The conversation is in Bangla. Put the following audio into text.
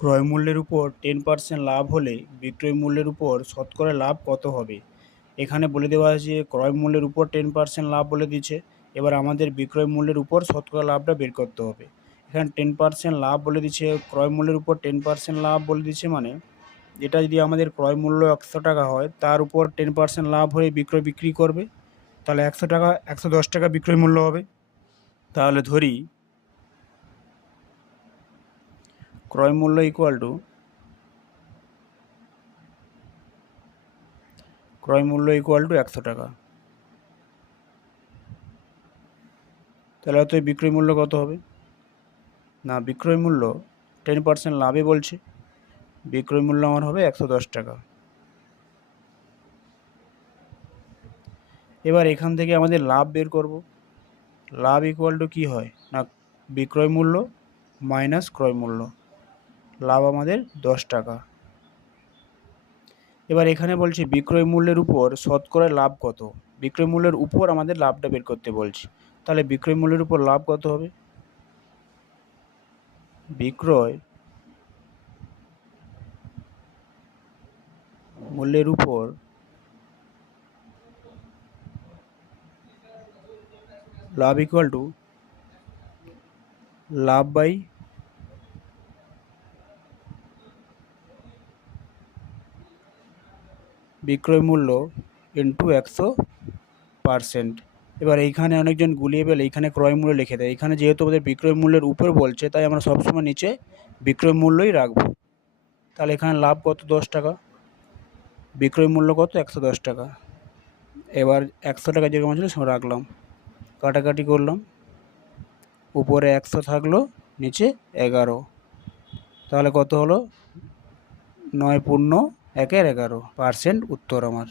ক্রয় মূল্যের উপর 10% লাভ হলে বিক্রয় মূল্যের উপর শতকরা লাভ কত হবে? এখানে বলে দেওয়া আছে যে ক্রয় মূল্যের উপর 10% লাভ বলে দিচ্ছে। এবার আমাদের বিক্রয় মূল্যের উপর শতকরা লাভটা বের করতে হবে। এখানে 10% লাভ বলে দিচ্ছে, ক্রয় মূল্যের উপর 10% লাভ বলে দিচ্ছে, মানে এটা যদি আমাদের ক্রয় মূল্য 100 টাকা হয়, তার উপর 10% লাভ হয়ে বিক্রি করবে, তাহলে 110 টাকা বিক্রয় মূল্য হবে। তাহলে ধরি ক্রয় মূল্য ইকুয়াল টু ক্রয় মূল্য ইকুয়াল টু 100 টাকা। তাহলে অতএব বিক্রয় মূল্য কত হবে? না, বিক্রয় মূল্য 10% লাভে বলছে, বিক্রয় মূল্য আমার হবে 110 টাকা। এবার এখান থেকে আমাদের লাভ বের করব। লাভ ইকুয়াল টু কী হয়? না, বিক্রয় মূল্য মাইনাস ক্রয় মূল্য। লাভ আমাদের 10 টাকা। এবার এখানে বলছে বিক্রয় মূল্যের উপর শতকরা লাভ কত? বিক্রয় মূল্যের উপর আমাদের লাভটা বের করতে বলছে। তাহলে বিক্রয় মূল্যের উপর লাভ কত হবে? বিক্রয় মূল্যের উপর লাভ ইকুয়াল টু লাভ বাই বিক্রয় মূল্য ইন্টু 100%। এবার এইখানে অনেকজন গুলিয়ে ফেলে এইখানে ক্রয় মূল্য লিখে দেয়। এখানে যেহেতু আমাদের বিক্রয় মূল্যের উপর বলছে, তাই আমরা সবসময় নিচে বিক্রয় মূল্যই রাখবো। তাহলে এখানে লাভ কত? 10 টাকা। বিক্রয় মূল্য কত? 110 টাকা। এবার 100 টাকা যেরকম ছিল সেরকম রাখলাম, কাটাকাটি করলাম, উপরে 100 থাকলো, নিচে 11। তাহলে কত হলো? 9 পূর্ণ 1-11% উত্তর আমার।